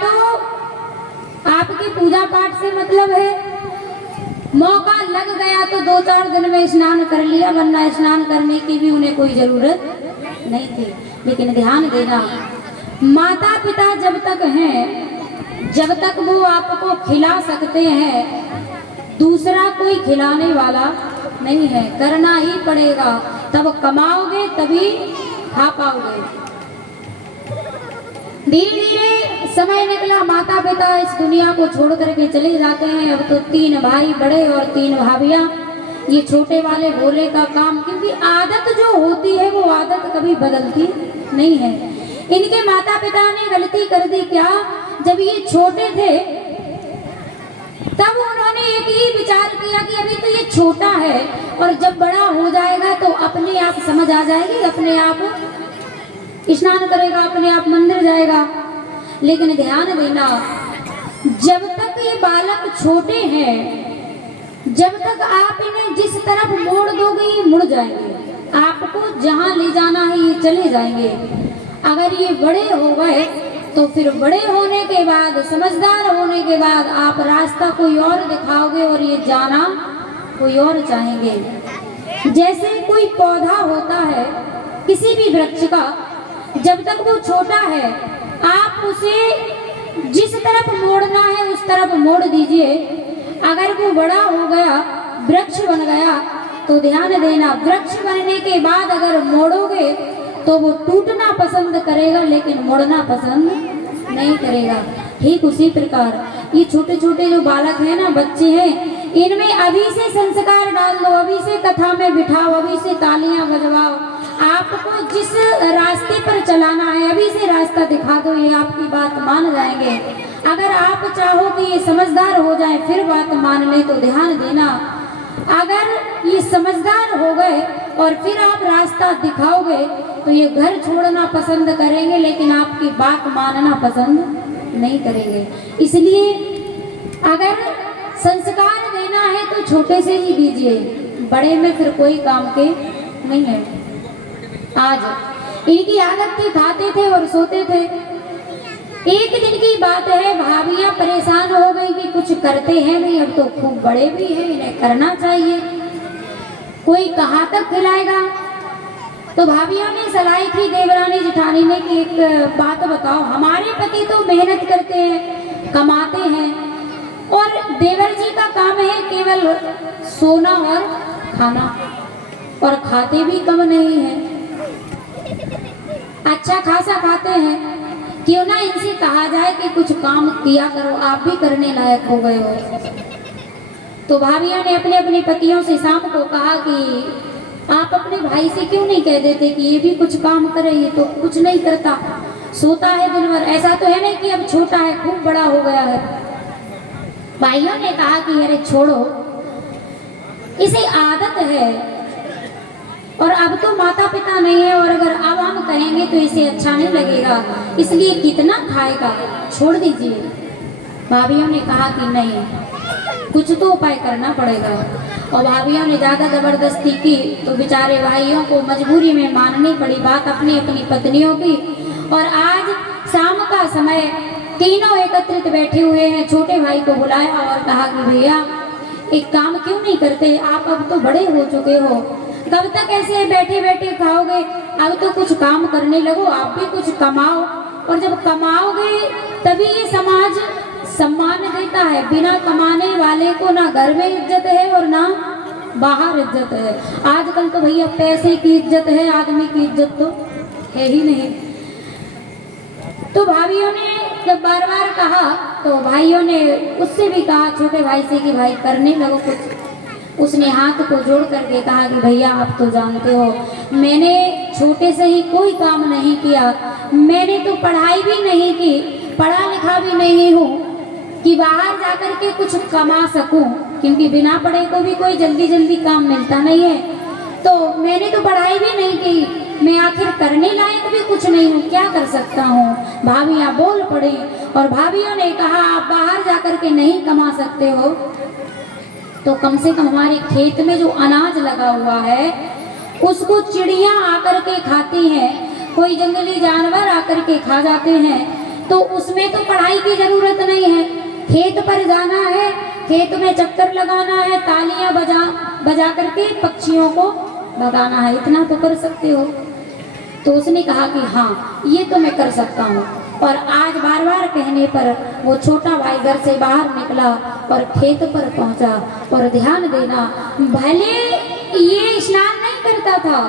तो आपकी पूजा पाठ से मतलब है, मौका लग गया तो 2-4 दिन में स्नान कर लिया, वरना स्नान करने की भी उन्हें कोई जरूरत नहीं थी। लेकिन ध्यान देना, माता पिता जब तक हैं, जब तक वो आपको खिला सकते हैं, दूसरा कोई खिलाने वाला नहीं है। करना ही पड़ेगा, तब कमाओगे तभी खा पाओगे। धीरे धीरे समय निकला, माता पिता इस दुनिया को छोड़ करके चले जाते हैं। अब तो 3 भाई बड़े और 3 भाभियां। ये छोटे वाले भोले का काम, क्योंकि आदत जो होती है वो आदत कभी बदलती नहीं है। इनके माता पिता ने गलती कर दी क्या, जब ये छोटे थे तब उन्होंने एक ही विचार किया कि अभी तो ये छोटा है और जब बड़ा हो जाएगा तो अपने आप समझ आ जाएगी, अपने आप स्नान करेगा, अपने आप मंदिर जाएगा। लेकिन ध्यान देना, जब तक ये बालक छोटे हैं, जब तक आप इन्हें जिस तरफ मोड़ दोगे ये मुड़ जाएंगे। आपको जहां ले जाना है ये चले जाएंगे। अगर ये बड़े हो गए तो फिर बड़े होने के बाद, समझदार होने के बाद आप रास्ता कोई और दिखाओगे और ये जाना कोई और चाहेंगे। जैसे कोई पौधा होता है किसी भी वृक्ष का, जब तक वो छोटा है आप उसे जिस तरफ मोड़ना है उस तरफ मोड़ दीजिए। अगर वो बड़ा हो गया, वृक्ष बन गया, तो ध्यान देना, वृक्ष बनने के बाद अगर मोड़ोगे तो वो टूटना पसंद करेगा लेकिन मुड़ना पसंद नहीं करेगा। ठीक उसी प्रकार ये छोटे छोटे जो बालक हैं ना, बच्चे हैं, इनमें अभी से संस्कार डाल दो, अभी से कथा में बिठाओ, अभी से तालियां बजवाओ। आपको जिस रास्ते पर चलाना है अभी से रास्ता दिखा दो, ये आपकी बात मान जाएंगे। अगर आप चाहो कि ये समझदार हो जाए फिर बात मान ले तो ध्यान देना, अगर ये समझदार हो गए और फिर आप रास्ता दिखाओगे तो ये घर छोड़ना पसंद करेंगे लेकिन आपकी बात मानना पसंद नहीं करेंगे। इसलिए अगर संस्कार देना है तो छोटे से ही दीजिए, बड़े में फिर कोई काम के नहीं है। आज इनकी आदत थी, खाते थे और सोते थे। एक दिन की बात है, भाभियां परेशान हो गई कि कुछ करते हैं नहीं, अब तो खूब बड़े भी हैं, इन्हें करना चाहिए, कोई कहाँ तक खिलाएगा। तो भाभियों ने सलाह की देवरानी जेठानी ने कि एक बात बताओ, हमारे पति तो मेहनत करते हैं, कमाते हैं, और देवर जी का काम है केवल सोना और खाना, और खाते भी कम नहीं है, अच्छा खासा खाते हैं। क्यों ना इनसे कहा जाए कि कुछ काम किया करो, आप भी करने लायक हो गए हो। तो भाभियों ने अपने अपने पतियों से शाम को कहा कि आप अपने भाई से क्यों नहीं कह देते कि ये भी कुछ काम करे, ये तो कुछ नहीं करता, सोता है दिन भर, ऐसा तो है नहीं कि अब छोटा है खूब बड़ा हो गया है। भाइयों ने कहा कि अरे छोड़ो, इसे आदत है और अब तो माता पिता नहीं है, और अगर अब हम कहेंगे तो इसे अच्छा नहीं लगेगा, इसलिए कितना खाएगा, छोड़ दीजिए। भाभियों ने कहा कि नहीं, कुछ तो उपाय करना पड़ेगा। और भाभियों ने ज़्यादा ज़बरदस्ती की तो बेचारे भाइयों को मजबूरी में माननी पड़ी बात अपनी अपनी पत्नियों की। और आज शाम का समय, तीनों एकत्रित बैठे हुए हैं। छोटे भाई को बुलाया और कहा कि भैया एक काम क्यों नहीं करते, आप अब तो बड़े हो चुके हो, कब तक ऐसे बैठे बैठे खाओगे, अब तो कुछ काम करने लगो, आप भी कुछ कमाओ, और जब कमाओगे तभी ये समाज सम्मान देता है। बिना कमाने वाले को ना घर में इज्जत है और ना बाहर इज्जत है। आजकल तो भैया पैसे की इज्जत है, आदमी की इज्जत तो है ही नहीं। तो भाभियों ने जब बार बार कहा तो भाइयों ने उससे भी कहा, छोटे भाई से, कि भाई करने लगो कुछ। उसने हाथ को जोड़ करके कहा कि भैया आप तो जानते हो मैंने छोटे से ही कोई काम नहीं किया, मैंने तो पढ़ाई भी नहीं की, पढ़ा लिखा भी नहीं हूँ कि बाहर जाकर के कुछ कमा सकूं, क्योंकि बिना पढ़े को भी कोई जल्दी जल्दी काम मिलता नहीं है। तो मैंने तो पढ़ाई भी नहीं की, मैं आखिर करने लायक भी कुछ नहीं हूँ, क्या कर सकता हूँ। भाभियाँ बोल पड़ी और भाभियों ने कहा आप बाहर जाकर के नहीं कमा सकते हो तो कम से कम हमारे खेत में जो अनाज लगा हुआ है उसको चिड़िया आकर के खाती हैं, कोई जंगली जानवर आकर के खा जाते हैं, तो उसमें तो पढ़ाई की जरूरत नहीं है, खेत पर जाना है, खेत में चक्कर लगाना है, तालियां बजा बजा करके पक्षियों को भगाना है, इतना तो कर सकते हो। तो उसने कहा कि हाँ ये तो मैं कर सकता हूँ। और आज बार बार कहने पर वो छोटा भाई घर से बाहर निकला और खेत पर पहुंचा। और ध्यान देना, भले ये स्नान नहीं करता था,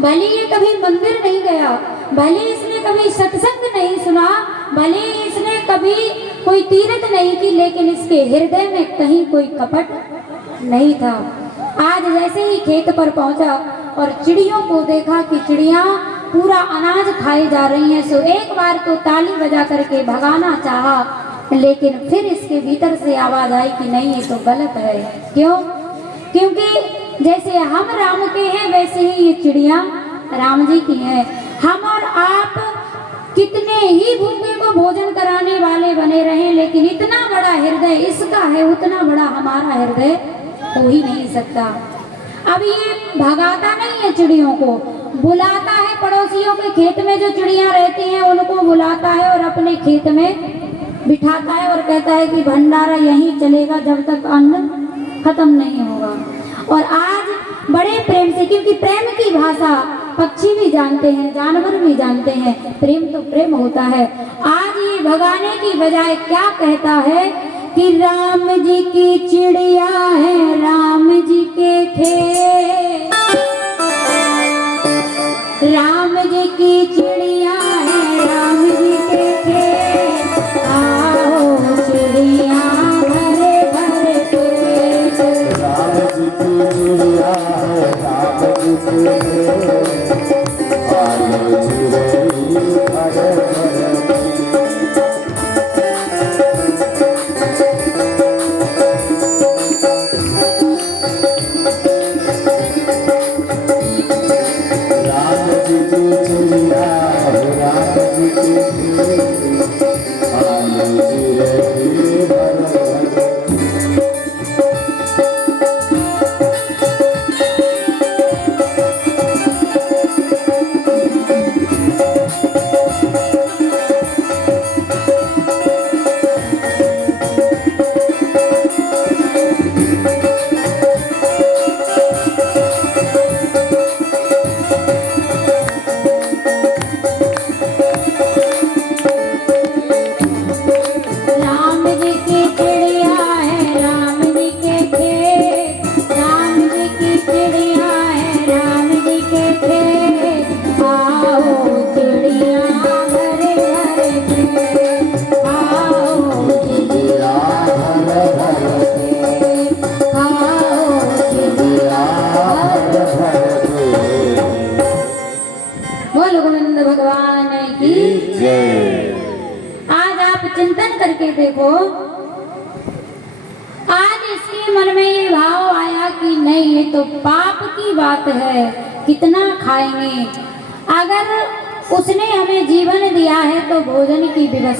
भले ये कभी मंदिर नहीं गया, भले इसने कभी सत्संग नहीं सुना, भले इसने कभी कोई तीर्थ नहीं की, लेकिन इसके हृदय में कहीं कोई कपट नहीं था। आज जैसे ही खेत पर पहुंचा और चिड़ियों को देखा कि चिड़िया पूरा अनाज खाई जा रही हैं, सो एक बार तो ताली बजा करके भगाना चाहा, लेकिन फिर इसके भीतर से आवाज आई कि नहीं ये तो गलत है। क्यों? क्योंकि जैसे हम राम के हैं वैसे ही ये चिड़िया राम जी की हैं। हम और आप कितने ही भूखे को भोजन कराने वाले बने रहे, लेकिन इतना बड़ा हृदय इसका है, उतना बड़ा हमारा हृदय हो ही नहीं सकता। अब ये भगाता नहीं है चिड़ियों को, बुलाता है पड़ोसियों के खेत में जो चिड़ियां रहती हैं उनको बुलाता है और अपने खेत में बिठाता है और कहता है कि भंडारा यहीं चलेगा जब तक अन्न खत्म नहीं होगा। और आज बड़े प्रेम से, क्योंकि प्रेम की भाषा पक्षी भी जानते हैं, जानवर भी जानते हैं, प्रेम तो प्रेम होता है। आज ये भगाने की बजाय क्या कहता है कि राम जी की चिड़िया है राम जी के खेत, राम जी की चिड़िया है राम जी के खेत, आओ चिड़िया भरे भरे पेट, राम जी की चिड़िया है राम जी के खेत, आओ चिड़िया भरे भरे चिंतन करके देखो, आज इसके मन में ये भाव आया कि नहीं ये तो पाप की बात है, कितना खाएंगे। अगर उसने हमें जीवन दिया है तो भोजन की व्यवस्था